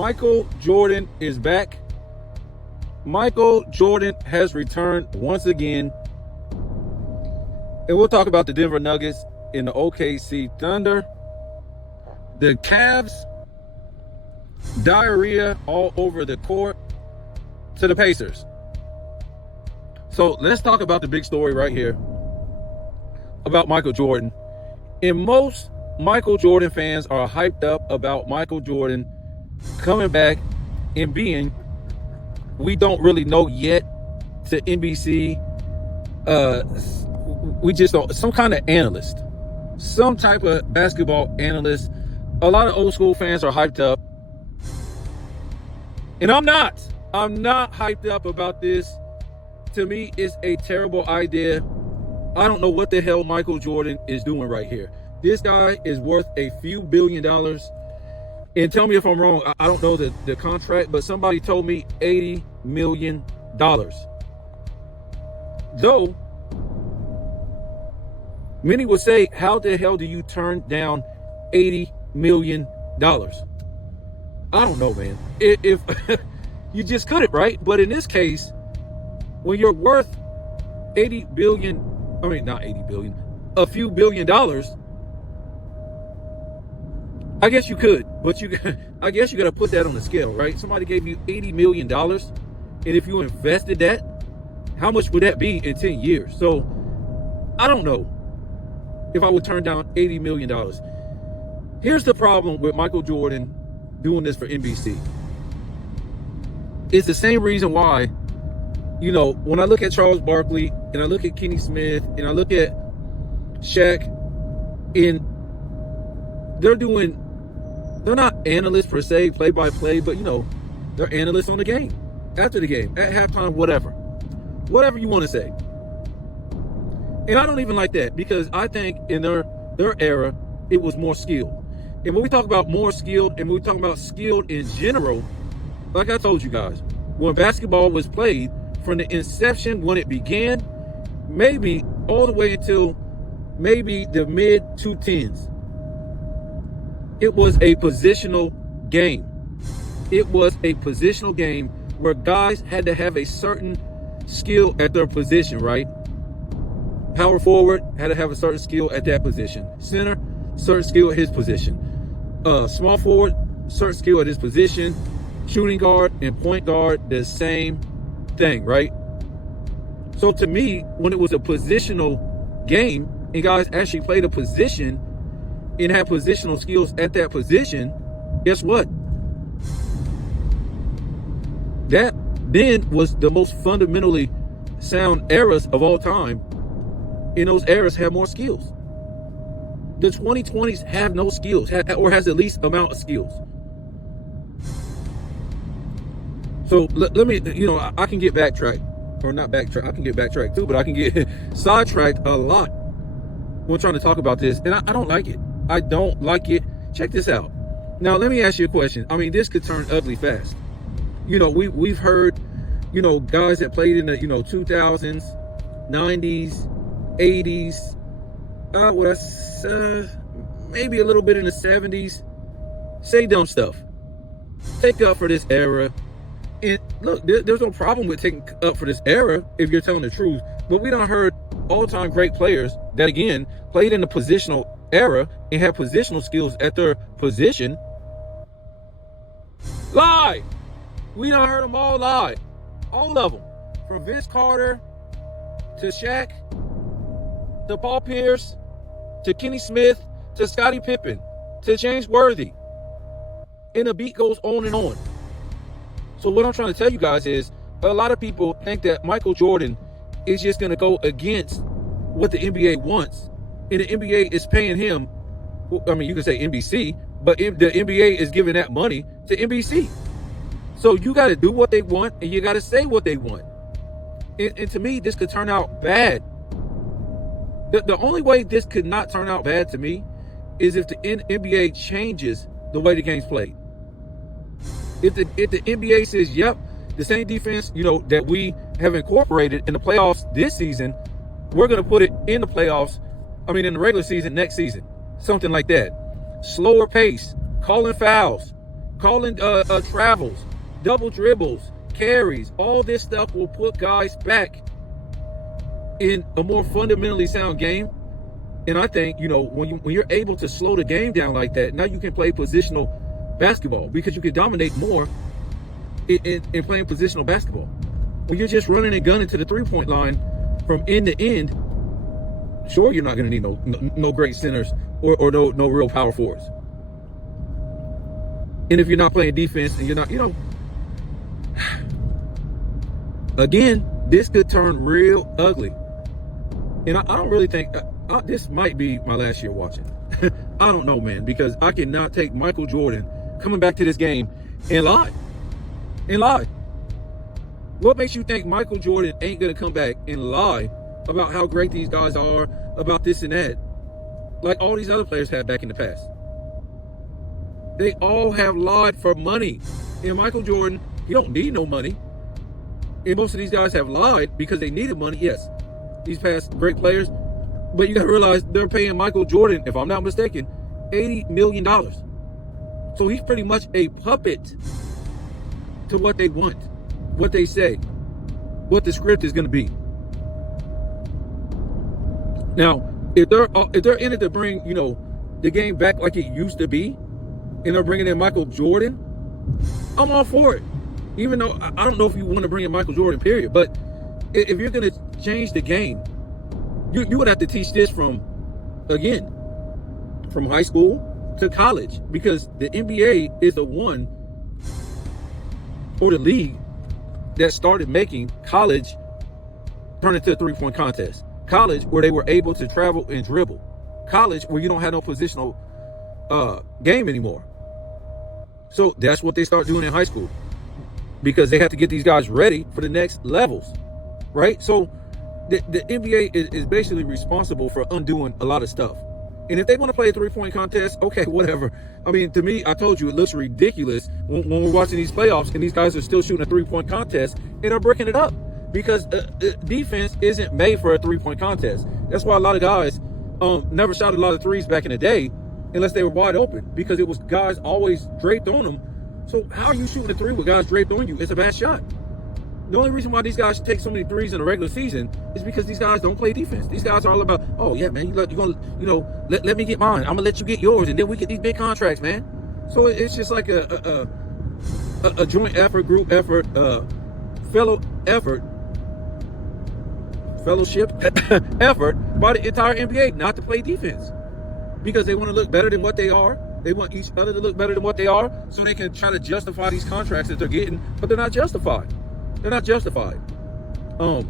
Michael Jordan is back. Michael Jordan has returned once again. And we'll talk about the Denver Nuggets and the OKC Thunder. The Cavs, diarrhea all over the court to the Pacers. So let's talk about the big story right here about Michael Jordan. And most Michael Jordan fans are hyped up about Michael Jordan coming back and being, we don't really know yet, to NBC, we just don't, some kind of analyst, some type of basketball analyst. A lot of old school fans are hyped up. And I'm not hyped up about this. To me, it's a terrible idea. I don't know what the hell Michael Jordan is doing right here. This guy is worth a few $1 billion. And tell me if I'm wrong. I don't know the contract, but somebody told me $80 million. Though, many would say, how the hell do you turn down $80 million? I don't know, man. If you just couldn't, right? But in this case, when you're worth 80 billion, I mean, not 80 billion, a few $1 billion, I guess you could, but I guess you got to put that on the scale, right? Somebody gave you $80 million, and if you invested that, how much would that be in 10 years? So I don't know if I would turn down $80 million. Here's the problem with Michael Jordan doing this for NBC. It's the same reason why, you know, when I look at Charles Barkley and I look at Kenny Smith and I look at Shaq, and they're not analysts per se, play-by-play, but, you know, they're analysts on the game, after the game, at halftime, whatever you want to say. And I don't even like that, because I think in their era, it was more skilled. And when we talk about more skilled, and when we talk about skilled in general, like I told you guys, when basketball was played, from the inception, when it began, maybe all the way until maybe the mid 2010s, it was a positional game. It was a positional game where guys had to have a certain skill at their position, right? Power forward had to have a certain skill at that position. Center, certain skill at his position. Small forward, certain skill at his position. Shooting guard and point guard, the same thing, right? So to me, when it was a positional game and guys actually played a position and had positional skills at that position, guess what? That then was the most fundamentally sound eras of all time. And those eras have more skills. The 2020s have no skills, or has the least amount of skills. So let me, you know, I can get backtracked, or not backtrack. I can get backtracked too, but I can get sidetracked a lot when trying to talk about this. And I don't like it. I don't like it. Check this out. Now, let me ask you a question. I mean, this could turn ugly fast. You know, we've heard, you know, guys that played in the, you know, 2000s, 90s, 80s, maybe a little bit in the 70s, say dumb stuff. Take up for this era. Look, there's no problem with taking up for this era if you're telling the truth. But we done heard all-time great players that, again, played in the positional era and have positional skills at their position lie. We done heard them all lie. All of them. From Vince Carter to Shaq to Paul Pierce to Kenny Smith to Scottie Pippen to James Worthy. And the beat goes on and on. So what I'm trying to tell you guys is, a lot of people think that Michael Jordan is just going to go against what the NBA wants. And the NBA is paying him, I mean, you can say NBC, but the NBA is giving that money to NBC. So you got to do what they want, and you got to say what they want. And to me, this could turn out bad. The only way this could not turn out bad to me is if the NBA changes the way the game's played. If the NBA says, yep, the same defense, you know, that we have incorporated in the playoffs this season, we're going to put it in the playoffs, in the regular season next season. Something like that. Slower pace, calling fouls, calling travels, double dribbles, carries. All this stuff will put guys back in a more fundamentally sound game. And I think, when you're able to slow the game down like that, now you can play positional basketball because you can dominate more in playing positional basketball. When you're just running and gunning to the three-point line from end to end, sure, you're not going to need no great centers or no real power forwards. And if you're not playing defense and you're not, again, this could turn real ugly. And I don't really think this might be my last year watching. I don't know, man, because I cannot take Michael Jordan coming back to this game and lie. What makes you think Michael Jordan ain't going to come back and lie about how great these guys are, about this and that, like all these other players have back in the past? They all have lied for money. And Michael Jordan, he don't need no money. And most of these guys have lied because they needed money. Yes, these past great players. But you got to realize they're paying Michael Jordan, if I'm not mistaken, $80 million. So he's pretty much a puppet to what they want, what they say, what the script is going to be. Now, if they're in it to bring, the game back like it used to be, and they're bringing in Michael Jordan, I'm all for it. Even though I don't know if you want to bring in Michael Jordan, period. But if you're going to change the game, you would have to teach this from high school to college, because the NBA is the one, or the league, that started making college turn into a three-point contest. College where they were able to travel and dribble. College where you don't have no positional game anymore. So that's what they start doing in high school, because they have to get these guys ready for the next levels, right? So the NBA is basically responsible for undoing a lot of stuff. And if they want to play a three-point contest, okay, whatever. I mean, to me, I told you, it looks ridiculous when we're watching these playoffs and these guys are still shooting a three-point contest and are breaking it up, because defense isn't made for a three-point contest. That's why a lot of guys never shot a lot of threes back in the day unless they were wide open, because it was guys always draped on them. So how are you shooting a three with guys draped on you? It's a bad shot. The only reason why these guys take so many threes in the regular season is because these guys don't play defense. These guys are all about, oh yeah, man, you're gonna, let me get mine. I'm gonna let you get yours, and then we get these big contracts, man. So it's just like a joint effort, group effort, fellowship effort by the entire NBA not to play defense, because they want to look better than what they are. They want each other to look better than what they are, so they can try to justify these contracts that they're getting, but they're not justified. They're not justified. So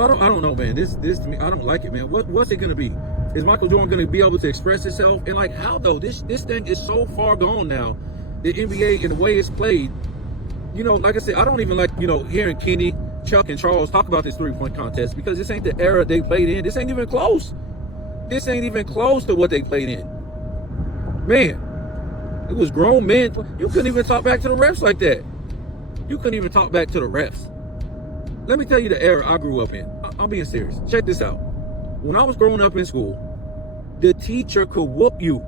I don't know, man. This to me, I don't like it, man. What's it gonna be? Is Michael Jordan gonna be able to express himself? And like, how though? This thing is so far gone now. The NBA and the way it's played. Like I said, I don't even like hearing Kenny, Chuck, and Charles talk about this three-point contest, because this ain't the era they played in. This ain't even close. This ain't even close to what they played in. Man, it was grown men. You couldn't even talk back to the refs like that. You couldn't even talk back to the refs. Let me tell you the era I grew up in. I'm being serious. Check this out. When I was growing up in school, the teacher could whoop you.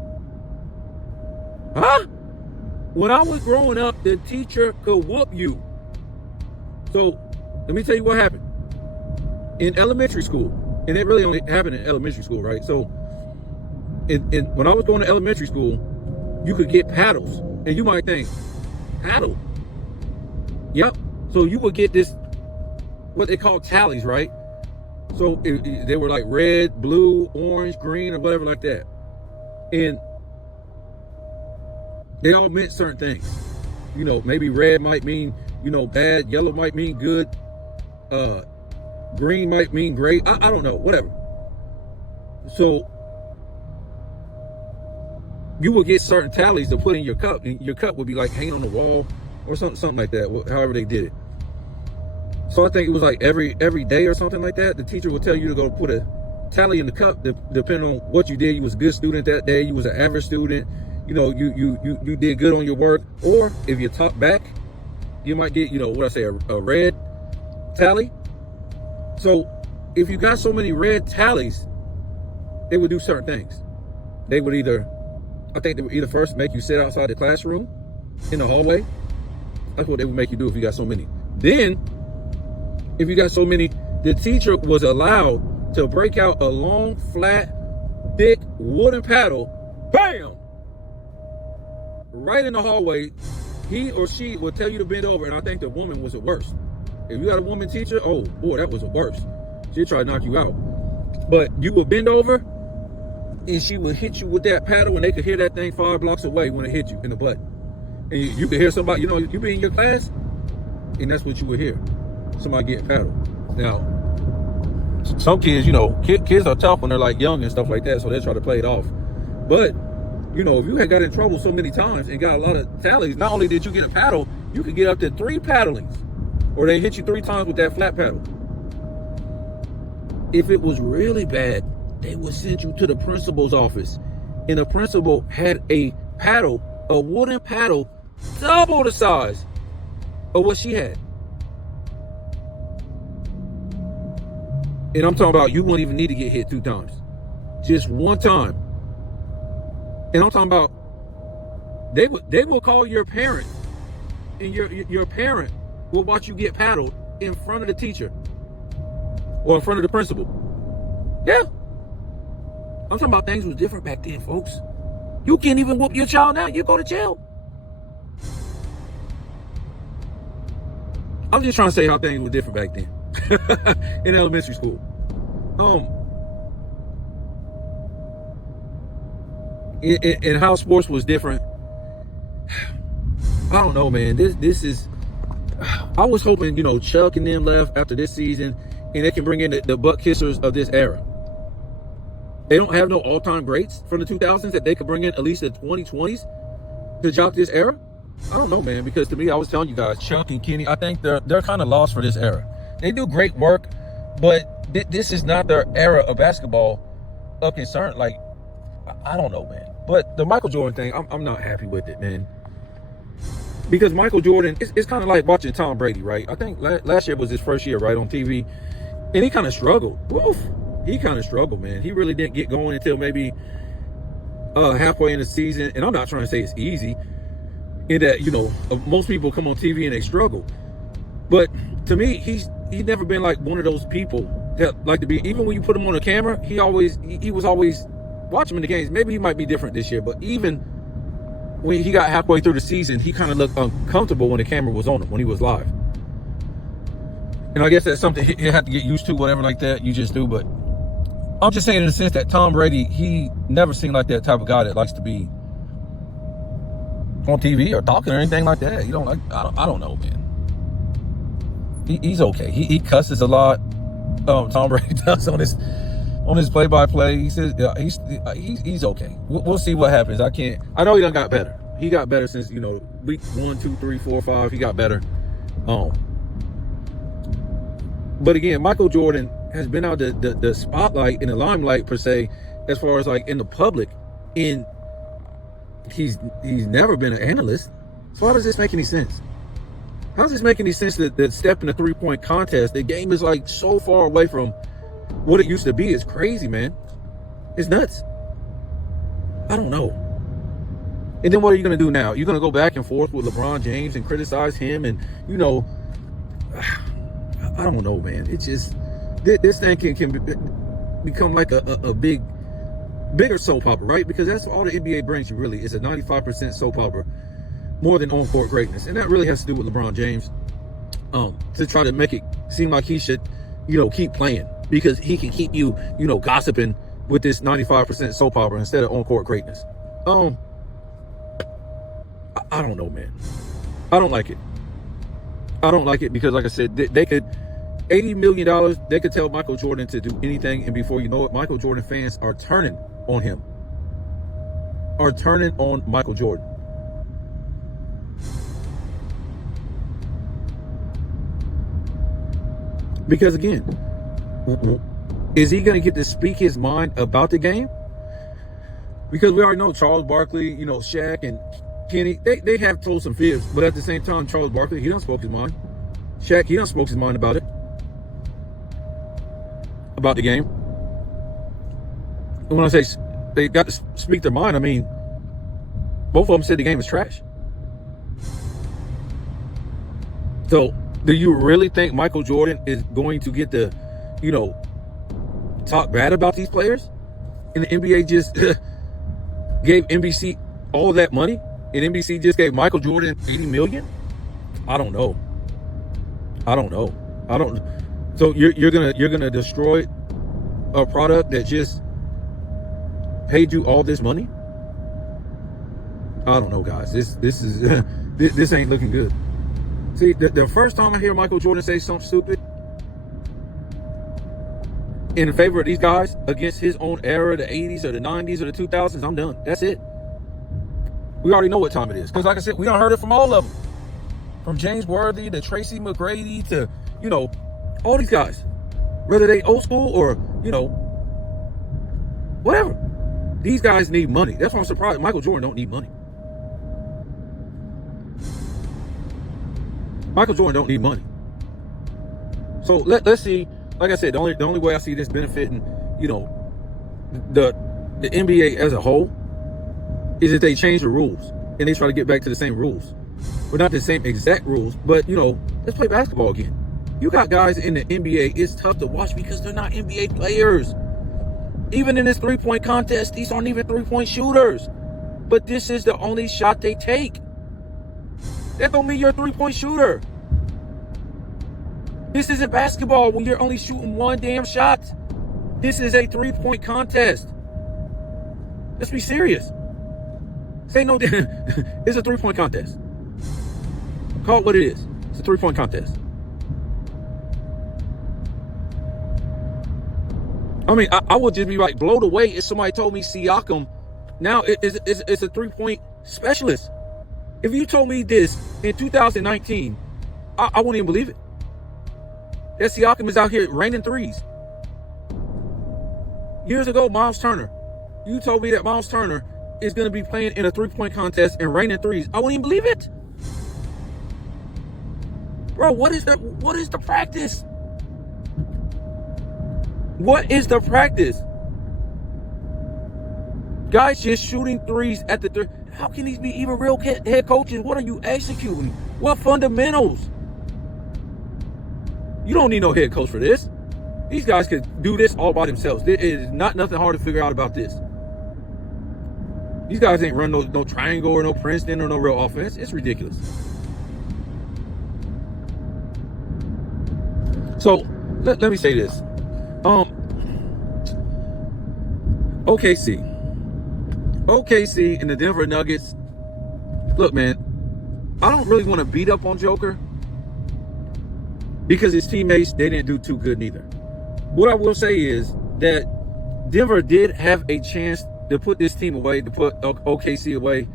Huh? When I was growing up, the teacher could whoop you. So, let me tell you what happened. In elementary school, and it really only happened in elementary school, right? So, when I was going to elementary school, you could get paddles. And you might think, paddle? Yep. So you would get this, what they call tallies, right? So they were like red, blue, orange, green, or whatever like that. And they all meant certain things. Maybe red might mean, bad. Yellow might mean good. Green might mean great. I don't know, whatever. So you would get certain tallies to put in your cup, and your cup would be like hanging on the wall or something like that, however they did it. So I think it was like every day or something like that, the teacher would tell you to go put a tally in the cup, depending on what you did. You was a good student that day, you was an average student, you did good on your work, or if you talk back, you might get, a red tally. So if you got so many red tallies, they would do certain things. They would either I think they would either first make you sit outside the classroom in the hallway. That's what they would make you do if you got so many. Then, if you got so many, the teacher was allowed to break out a long, flat, thick wooden paddle, bam, right in the hallway. He or she would tell you to bend over, and I think the woman was the worst. If you got a woman teacher, oh boy, that was the worst. She'd try to knock you out. But you would bend over, and she would hit you with that paddle, and they could hear that thing 5 blocks away when it hit you in the butt. And you could hear somebody, you be in your class, and that's what you would hear. Somebody getting paddled. Now, some kids, kids are tough when they're like young and stuff like that, so they try to play it off. But, if you had got in trouble so many times and got a lot of tallies, not only did you get a paddle, you could get up to 3 paddlings. Or they hit you 3 times with that flat paddle. If it was really bad, they would send you to the principal's office. And the principal had a paddle, a wooden paddle, double the size of what she had. And I'm talking about you wouldn't even need to get hit 2 times. Just 1 time. And I'm talking about they will call your parent. And your parent will watch you get paddled in front of the teacher. Or in front of the principal. Yeah. I'm talking about things was different back then, folks. You can't even whoop your child now. You go to jail. I'm just trying to say how things were different back then. In elementary school. And how sports was different. I don't know, man. This is... I was hoping, Chuck and them left after this season, and they can bring in the butt kissers of this era. They don't have no all-time greats from the 2000s that they could bring in at least the 2020s to jock this era. I don't know, man, because to me, I was telling you guys, Chuck and Kenny, I think they're kind of lost for this era. They do great work, but this is not their era of basketball of concern. Like, I don't know, man. But the Michael Jordan thing, I'm not happy with it, man. Because Michael Jordan, it's kind of like watching Tom Brady, right? I think last year was his first year, right, on TV. And he kind of struggled. Woof. He kind of struggled, man. He really didn't get going until maybe halfway in the season. And I'm not trying to say it's easy. In that, most people come on TV and they struggle. But to me, he's never been like one of those people that like to be, even when you put him on the camera, he was always watching him in the games. Maybe he might be different this year, but even when he got halfway through the season, he kind of looked uncomfortable when the camera was on him, when he was live. And I guess that's something you have to get used to, whatever like that, you just do. But I'm just saying in the sense that Tom Brady, he never seemed like that type of guy that likes to be on TV or talking or anything like that. I don't know, man. He's okay. He cusses a lot. Tom Brady does on his play-by-play. He says he's okay. We'll see what happens. I know he done got better. He got better since week 1, 2, 3, 4, 5. He got better. But again, Michael Jordan has been out the spotlight and the limelight per se, as far as like in the public, and he's never been an analyst. So how does this make any sense? How does this make any sense that step in a 3-point contest, the game is like so far away from what it used to be? It's crazy, man. It's nuts. I don't know. And then what are you going to do now? You're going to go back and forth with LeBron James and criticize him, and I don't know, man. It's just this thing can become like a bigger soap opera, right? Because that's all the NBA brings you, really. It's a 95% soap opera, more than on-court greatness. And that really has to do with LeBron James, to try to make it seem like he should, keep playing, because he can keep you, gossiping with this 95% soap opera instead of on-court greatness. I don't know, man. I don't like it. I don't like it because, like I said, they could, $80 million, they could tell Michael Jordan to do anything, and before you know it, Michael Jordan fans are turning on him. Are turning on Michael Jordan. Because again, is he going to get to speak his mind about the game? Because we already know Charles Barkley, Shaq and Kenny, they have told some fibs, but at the same time, Charles Barkley, he done spoke his mind. Shaq, he done spoke his mind about it. About the game. And when I say they got to speak their mind, I mean, Both of them said the game is trash. So, do you really think Michael Jordan is going to get to, talk bad about these players? And the NBA just gave NBC all of that money, and NBC just gave Michael Jordan $80 million? I don't know. So you're gonna destroy a product that just paid you all this money? I don't know, guys. This is this ain't looking good. See, the first time I hear Michael Jordan say something stupid in favor of these guys against his own era, the 80s or the 90s or the 2000s, I'm done. That's it. We already know what time it is. Because like I said, we done heard it from all of them. From James Worthy to Tracy McGrady to, all these guys. Whether they old school or, whatever. These guys need money. That's why I'm surprised Michael Jordan don't need money. Michael Jordan don't need money. So let's see. Like I said, the only way I see this benefiting, the NBA as a whole is if they change the rules and they try to get back to the same rules. Well, not the same exact rules, but let's play basketball again. You got guys in the NBA, it's tough to watch because they're not NBA players. Even in this 3-point contest, these aren't even 3-point shooters. But this is the only shot they take. That don't mean you're a 3-point shooter. This isn't basketball when you're only shooting one damn shot. This is a 3-point contest. Let's be serious. Say no, it's a 3-point contest. Call it what it is. It's a 3-point contest. I mean, I would just be like blown away if somebody told me Siakam now is a 3-point specialist. If you told me this in 2019, I wouldn't even believe it. That Siakam is out here raining threes. Years ago, Miles Turner. You told me that Miles Turner is going to be playing in a 3-point contest and raining threes. I wouldn't even believe it. Bro, what is the practice? What is the practice? Guys just shooting threes at the three. How can these be even real head coaches? What are you executing? What fundamentals? You don't need no head coach for this. These guys could do this all by themselves. There is not nothing hard to figure out about this. These guys ain't run no triangle or no Princeton or no real offense. It's ridiculous. So let me say this. OKC and the Denver Nuggets. Look, man, I don't really want to beat up on Joker because his teammates, they didn't do too good neither. What I will say is that Denver did have a chance to put this team away, to put OKC away.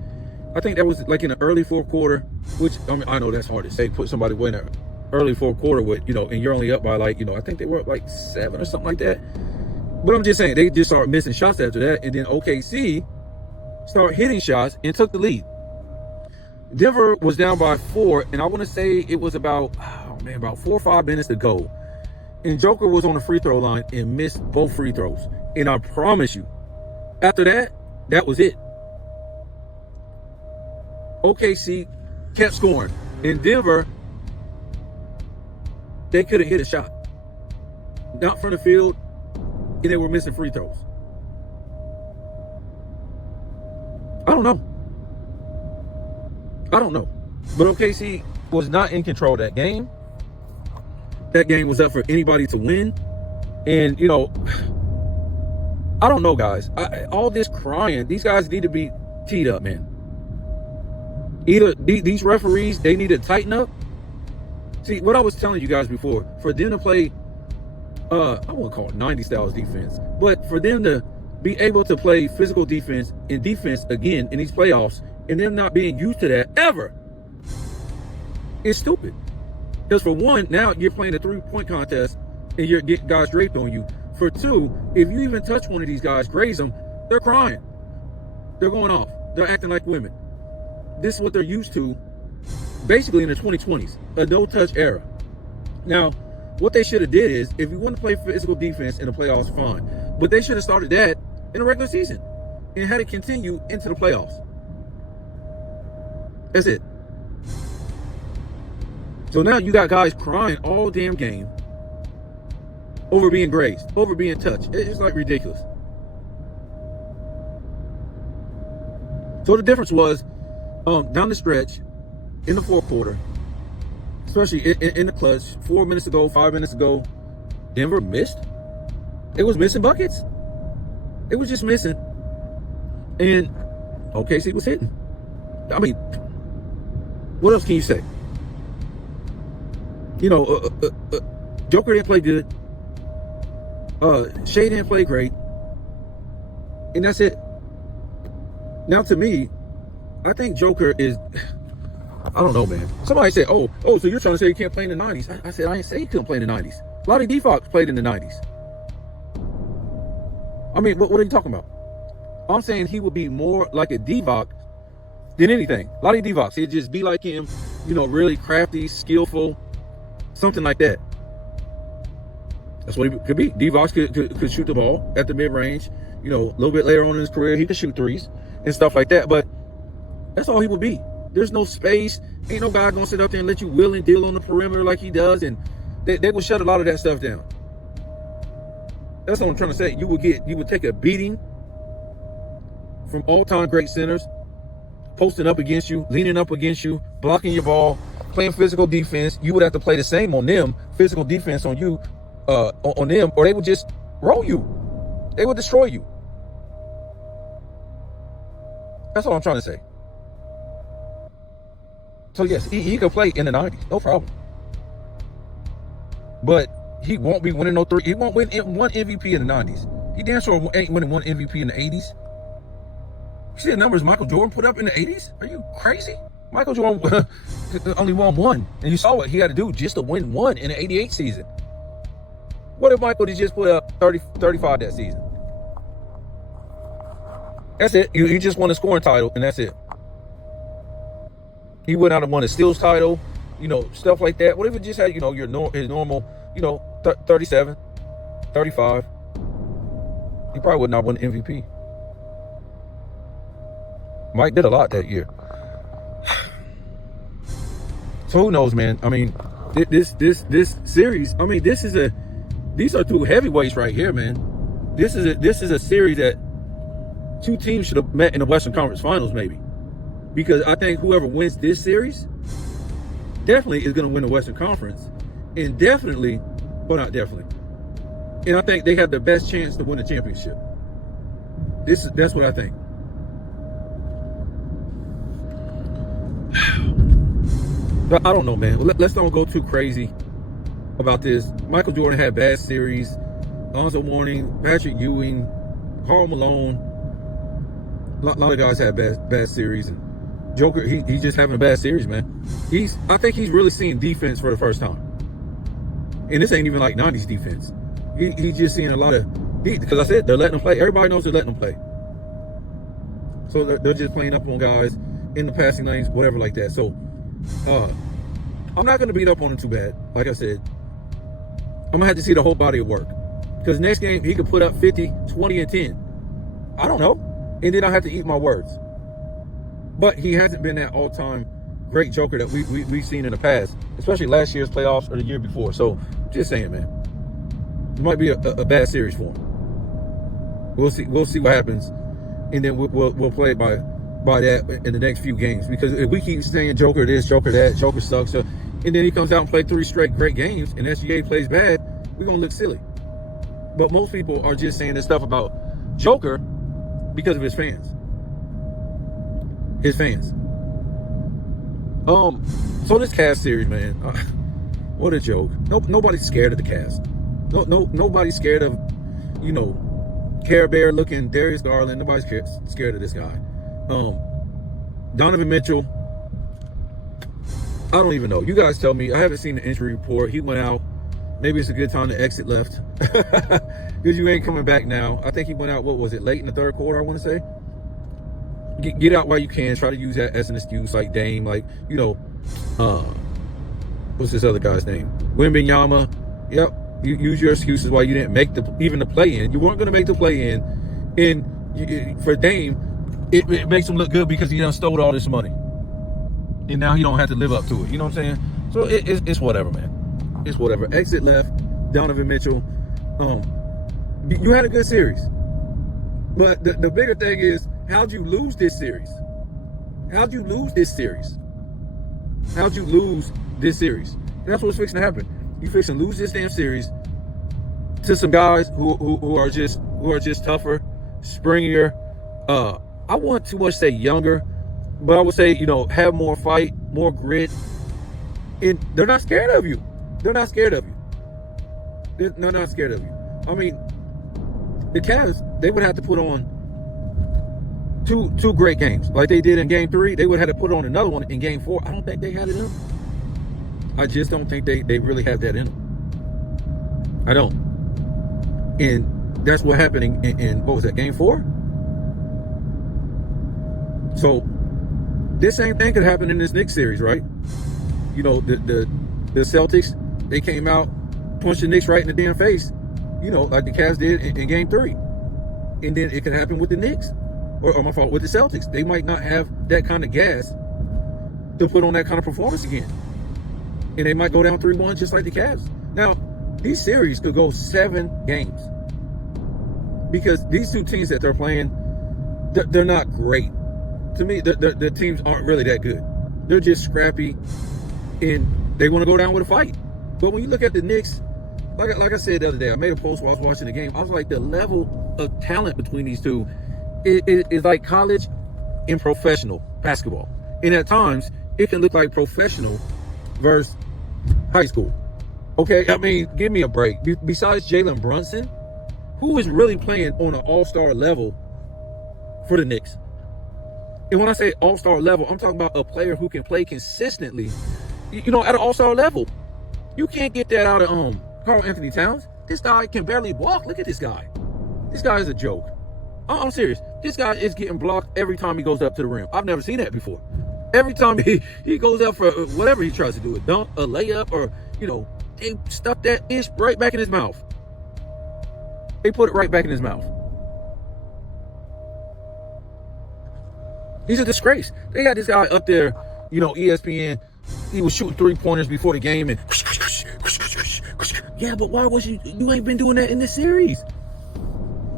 I think that was like in the early fourth quarter, which, I mean, I know that's hard to say, put somebody away in the early fourth quarter with, and you're only up by like, I think they were up like 7 or something like that. But I'm just saying, they just started missing shots after that. And then OKC started hitting shots and took the lead. Denver was down by 4. And I want to say it was about 4 or 5 minutes to go. And Joker was on the free throw line and missed both free throws. And I promise you, after that, that was it. OKC kept scoring. In Denver, they couldn't hit a shot. Not from the field, and they were missing free throws. I don't know. But OKC was not in control of that game. That game was up for anybody to win. And, I don't know, guys. All this crying, these guys need to be teed up, man. Either these referees, they need to tighten up. See, what I was telling you guys before, for them to play, I wouldn't call it 90 styles defense, but for them to be able to play physical defense and defense again in these playoffs, and them not being used to that ever, it's stupid. Because for one, now you're playing a 3-point contest and you're getting guys draped on you. For two, if you even touch one of these guys, graze them, they're crying. They're going off. They're acting like women. This is what they're used to, basically in the 2020s, a no-touch era. Now, what they should have did is, if you want to play physical defense in the playoffs, fine. But they should have started that in the regular season and had it continue into the playoffs. That's it. So now you got guys crying all damn game over being grazed, over being touched. It's like ridiculous. So the difference was down the stretch in the fourth quarter, especially in the clutch, 4 minutes ago, 5 minutes ago, Denver missed. It was missing buckets. It was just missing. And OKC was hitting. I mean, what else can you say? You know, Joker didn't play good. Shea didn't play great. And that's it. Now, to me, I think Joker is, I don't know, man. Somebody said, oh, so you're trying to say he can't play in the 90s. I said, I didn't say he couldn't play in the 90s. Lottie Defox played in the 90s. I mean, what are you talking about? I'm saying he would be more like a Divock than anything. Lottie Defox, he'd just be like him, you know, really crafty, skillful, something like that. That's what he could be. Devox could shoot the ball at the mid-range. You know, a little bit later on in his career, he could shoot threes and stuff like that. But that's all he would be. There's no space. Ain't no guy gonna sit up there and let you will and deal on the perimeter like he does. And they would shut a lot of that stuff down. That's what I'm trying to say. You would take a beating from all-time great centers, posting up against you, leaning up against you, blocking your ball, playing physical defense. You would have to play the same on them, physical defense on you, on them, or they would just roll you. They would destroy you. That's all I'm trying to say. So yes, he can play in the 90s, no problem. But he won't be winning no three. He won't win one MVP in the 90s. He damn sure ain't winning one MVP in the 80s. You see the numbers Michael Jordan put up in the 80s? Are you crazy? Michael Jordan only won one. And you saw what he had to do just to win one in the 88 season. What if Michael just put up 35 that season? That's it. He just won a scoring title, and that's it. He went out and won a steals title, you know, stuff like that. What if it just had, you know, his normal, you know, 37, 35? He probably would not win MVP. Mike did a lot that year. So who knows, man? I mean, this series. I mean, these are two heavyweights right here, man. This is a series that two teams should have met in the Western Conference Finals, maybe. Because I think whoever wins this series definitely is going to win the Western Conference. And definitely, well, not definitely. And I think they have the best chance to win the championship. That's what I think. But I don't know, man. Let's not go too crazy about this. Michael Jordan had bad series. Alonzo Mourning, Patrick Ewing, Karl Malone. A lot of guys had bad series. And Joker, he's just having a bad series, man. I think he's really seeing defense for the first time. And this ain't even like 90s defense. He's just seeing a lot of, because I said they're letting him play. Everybody knows they're letting him play. So they're just playing up on guys in the passing lanes, whatever like that. So I'm not going to beat up on him too bad. Like I said, I'm going to have to see the whole body of work. Because next game, he could put up 50, 20, and 10. I don't know. And then I have to eat my words. But he hasn't been that all-time great Joker that we've seen in the past, especially last year's playoffs or the year before. So, just saying, man. It might be a bad series for him. We'll see what happens, and then we'll play it by that in the next few games. Because if we keep saying Joker this, Joker that, Joker sucks, and then he comes out and plays 3 straight great games, and SGA plays bad, we're gonna look silly. But most people are just saying this stuff about Joker because of his fans. So this Cavs series, man, what a joke. Nobody's scared of the Cavs. Nobody's scared of, you know, Care Bear looking Darius Garland. Nobody's scared of this guy. Donovan Mitchell, I don't even know. You guys tell me. I haven't seen the injury report. He went out. Maybe it's a good time to exit left. Because you ain't coming back now. I think he went out, what was it, late in the third quarter, I want to say? Get out while you can. Try to use that as an excuse, like Dame, like, you know, what's this other guy's name? Wembanyama. Yep. You use your excuses why you didn't make even the play-in. You weren't going to make the play-in. And for Dame, it makes him look good because he done stole all this money. and now he don't have to live up to it. You know what I'm saying? So it's whatever, man. It's whatever. Exit left, Donovan Mitchell. You had a good series, but the bigger thing is, how'd you lose this series? How'd you lose this series? How'd you lose this series? And that's what's fixing to happen. You fixing to lose this damn series to some guys who are just tougher, springier. I want too much to say younger, but I would say, have more fight, more grit. And they're not scared of you. They're not scared of you. They're not scared of you. I mean, the Cavs, they would have to put on two great games. Like they did in game 3, they would have to put on another one in game 4. I don't think they had it in them. I just don't think they really have that in them. I don't. And that's what happened in what was that, game 4? So this same thing could happen in this Knicks series, right? The Celtics, they came out, punched the Knicks right in the damn face, like the Cavs did in game 3. And then it could happen with the Knicks, or my fault, with the Celtics. They might not have that kind of gas to put on that kind of performance again. And they might go down 3-1 just like the Cavs. Now, these series could go 7 games. Because these two teams that they're playing, they're not great. To me, the teams aren't really that good. They're just scrappy, and they want to go down with a fight. But when you look at the Knicks, like I said the other day, I made a post while I was watching the game. I was like, the level of talent between these two is like college and professional basketball. And at times, it can look like professional versus high school. Okay, I mean, give me a break. Besides Jalen Brunson, who is really playing on an all-star level for the Knicks? And when I say all-star level, I'm talking about a player who can play consistently, at an all-star level. You can't get that out of Karl Anthony Towns. This guy can barely walk. Look at this guy. This guy is a joke. I'm serious. This guy is getting blocked every time he goes up to the rim. I've never seen that before. Every time he goes up for whatever he tries to do, a dunk, a layup, or, they stuff that ish right back in his mouth. They put it right back in his mouth. He's a disgrace. They had this guy up there, ESPN. He was shooting 3-pointers before the game, and yeah, but why was you ain't been doing that in this series?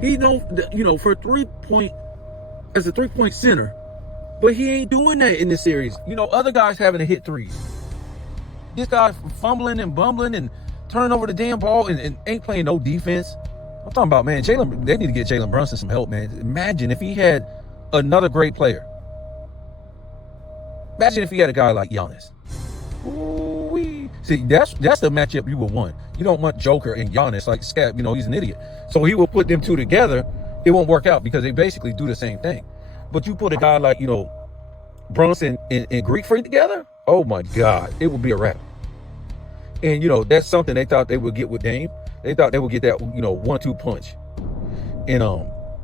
He for 3-point, as a 3-point center, but he ain't doing that in this series. Other guys having to hit threes. This guy fumbling and bumbling and turning over the damn ball and ain't playing no defense. I'm talking about, man, they need to get Jalen Brunson some help, man. Imagine if he had another great player. Imagine if he had a guy like Giannis. Ooh-wee. See, that's the matchup you would want. You don't want Joker and Giannis like Scap. He's an idiot. So he will put them two together. It won't work out because they basically do the same thing. But you put a guy like, Brunson and Greek Freak together, oh my God, it would be a wrap. And, that's something they thought they would get with Dame. They thought they would get that, 1-2 punch. And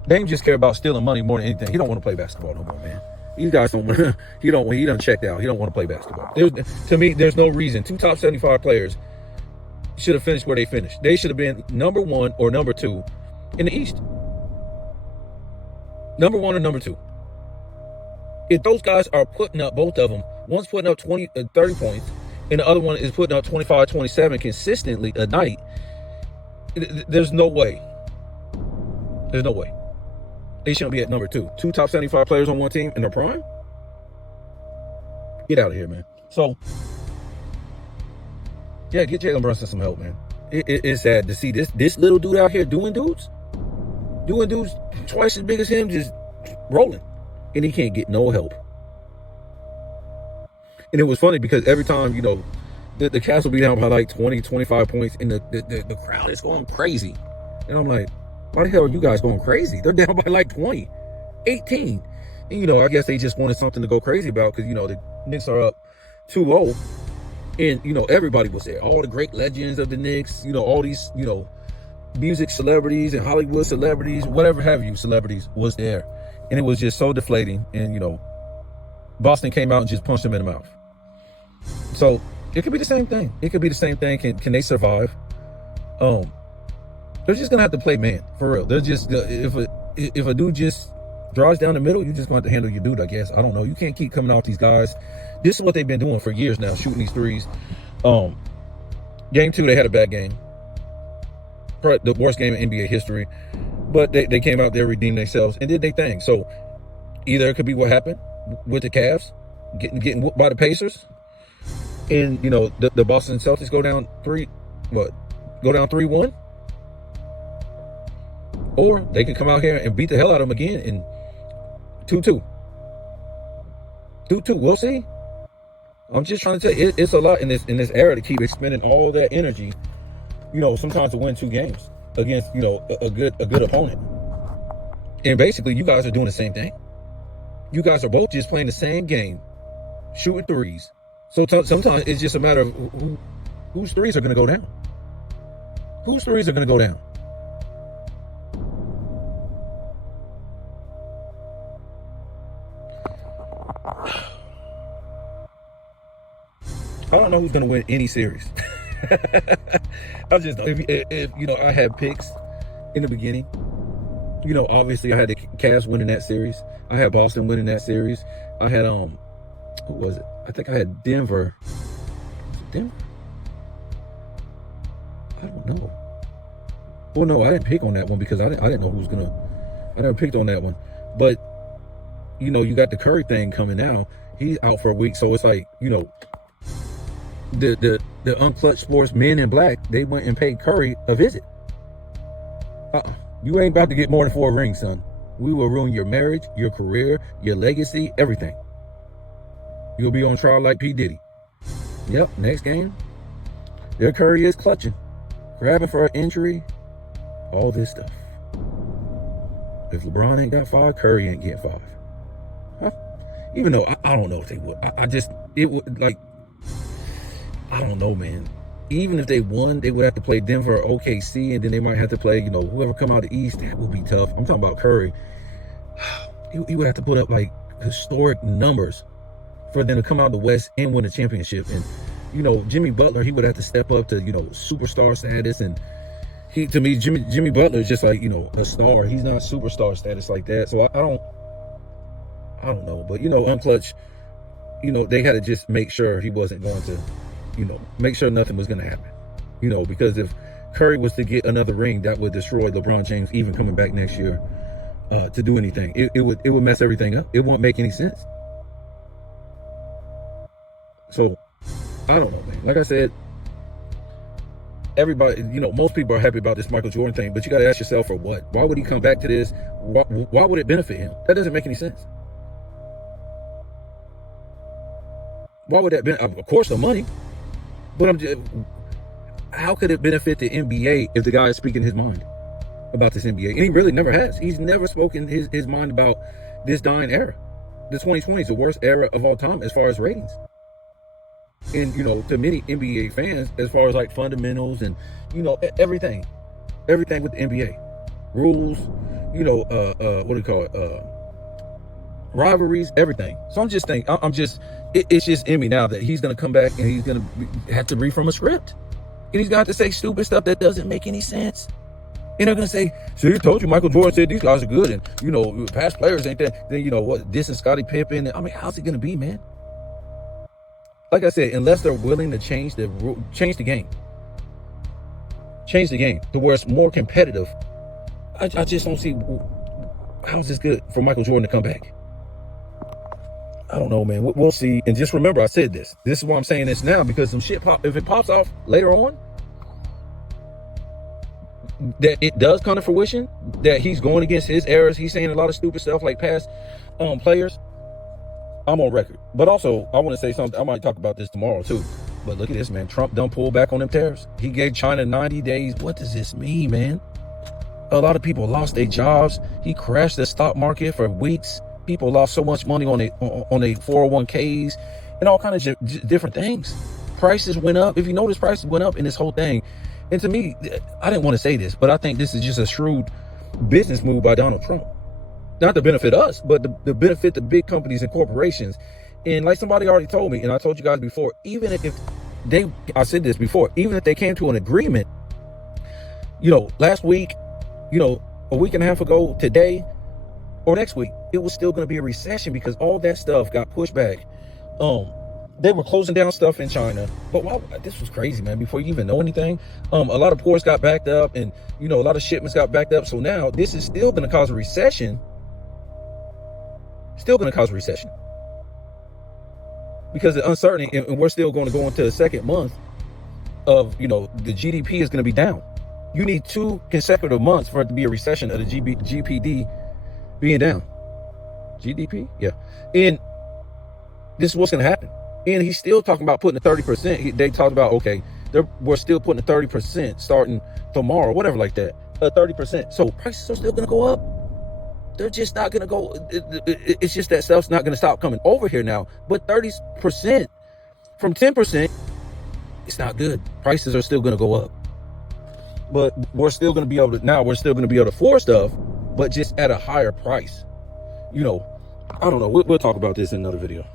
Dame just care about stealing money more than anything. He don't want to play basketball no more, man. These guys don't want he done checked out. He don't want to play basketball. To me, there's no reason. 2 top 75 players should have finished where they finished. They should have been number 1 or number 2 in the East. Number 1 or number 2. If those guys are putting up, both of them, one's putting up 30 points, and the other one is putting up 25, 27 consistently a night, there's no way. There's no way. They shouldn't be at number 2. 2 top 75 players on one team in their prime? Get out of here, man. So, yeah, get Jalen Brunson some help, man. It's sad to see this little dude out here doing dudes twice as big as him, just rolling. And he can't get no help. And it was funny because every time, the Cavs will be down by like 20, 25 points, and the crowd is going crazy. And I'm like, why the hell are you guys going crazy? They're down by like 20, 18. And, I guess they just wanted something to go crazy about because, the Knicks are up 2-0. And, everybody was there. All the great legends of the Knicks, all these, music celebrities and Hollywood celebrities, whatever have you, celebrities was there. And it was just so deflating. And, Boston came out and just punched them in the mouth. So it could be the same thing. It could be the same thing. Can they survive? They're just gonna have to play man for real. They're just if a dude just Draws down the middle, you're just going to have to handle your dude, I guess. I don't know. You can't keep coming out with these guys. This is what they've been doing for years now, shooting these threes. Game 2, they had a bad game. Probably the worst game in NBA history. But they came out there, redeemed themselves, and did their thing. So either it could be what happened with the Cavs, getting whooped by the Pacers, and the Boston Celtics go down 3-1, or they can come out here and beat the hell out of them again in 2-2. We'll see. I'm just trying to tell you, it's a lot in this era to keep expending all that energy, sometimes to win 2 games against, a good opponent. And basically, you guys are doing the same thing. You guys are both just playing the same game, shooting threes. So sometimes it's just a matter of whose threes are going to go down. Whose threes are going to go down? I don't know who's going to win any series. I just don't. If I had picks in the beginning. Obviously I had the Cavs winning that series. I had Boston winning that series. I had who was it? I think I had Denver. Was it Denver? I don't know. Well, no, I didn't pick on that one because I didn't know who was gonna. I never picked on that one. But you got the Curry thing coming now. He's out for a week, so it's like the Unclutched Sports Men in Black, they went and paid Curry a visit. You ain't about to get more than 4 rings, son. We will ruin your marriage, your career, your legacy, everything. You'll be on trial like P. Diddy. Yep, next game, their Curry is clutching, grabbing for an injury, all this stuff. If LeBron ain't got 5, Curry ain't getting 5. Huh? Even though I don't know if they would. It would, like, I don't know, man. Even if they won, they would have to play Denver or OKC, and then they might have to play, whoever come out of the East. That would be tough. I'm talking about Curry. He would have to put up, like, historic numbers for them to come out of the West and win a championship. And, Jimmy Butler, he would have to step up to, superstar status. And to me, Jimmy Butler is just like, a star. He's not superstar status like that. So I don't know. But, Unclutched, they had to just make sure he wasn't going to, make sure nothing was going to happen, because if Curry was to get another ring, that would destroy LeBron James even coming back next year to do anything. It would mess everything up. It won't make any sense. So I don't know, man. Like I said, everybody, most people are happy about this Michael Jordan thing, but you got to ask yourself, for what? Why would he come back to this? Why would it benefit him? That doesn't make any sense. Why would that be? Of course, the money. But how could it benefit the NBA if the guy is speaking his mind about this NBA? And he really never has. He's never spoken his mind about this dying era. The 2020 is the worst era of all time as far as ratings. And, to many NBA fans, as far as like fundamentals and, everything with the NBA. Rules, what do you call it? Rivalries, everything. So I'm just thinking, it's just in me now that he's going to come back and he's going to have to read from a script. And he's going to have to say stupid stuff that doesn't make any sense. And they're going to say, see, I told you Michael Jordan said these guys are good. And, past players ain't that. Then, this is Scottie Pippen. I mean, how's it going to be, man? Like I said, unless they're willing to change the game. Change the game to where it's more competitive. I just don't see how's this good for Michael Jordan to come back. I don't know, man. We'll see. And just remember, I said this. This is why I'm saying this now, because some shit if it pops off later on, that it does come to fruition, that he's going against his errors, he's saying a lot of stupid stuff like past players, I'm on record. But also, I want to say something. I might talk about this tomorrow too. But look at this, man. Trump done pulled back on them tariffs. He gave China 90 days. What does this mean, man? A lot of people lost their jobs. He crashed the stock market for weeks. People lost so much money on their 401ks and all kinds of different things. Prices went up. If you notice, prices went up in this whole thing. And to me, I didn't want to say this, but I think this is just a shrewd business move by Donald Trump. Not to benefit us, but to benefit the big companies and corporations. And like somebody already told me, and I told you guys before, even if I said this before, even if they came to an agreement, last week, a week and a half ago today, or next week, it was still going to be a recession because all that stuff got pushed back. They were closing down stuff in China, but wow, this was crazy, man. Before you even know anything, a lot of ports got backed up, and a lot of shipments got backed up. So now this is still going to cause a recession. Still going to cause a recession because the uncertainty, and we're still going to go into the second month of the GDP is going to be down. You need 2 consecutive months for it to be a recession of the GPD being down. GDP, yeah, and this is what's going to happen. And he's still talking about putting a 30%. They talked about, okay, we're still putting a 30% starting tomorrow, whatever like that, 30%. So prices are still going to go up. They're just not going to go. It's just that stuff's not going to stop coming over here now. But 30% from 10%, it's not good. Prices are still going to go up. But we're still going to be able to afford stuff, but just at a higher price. I don't know. We'll talk about this in another video.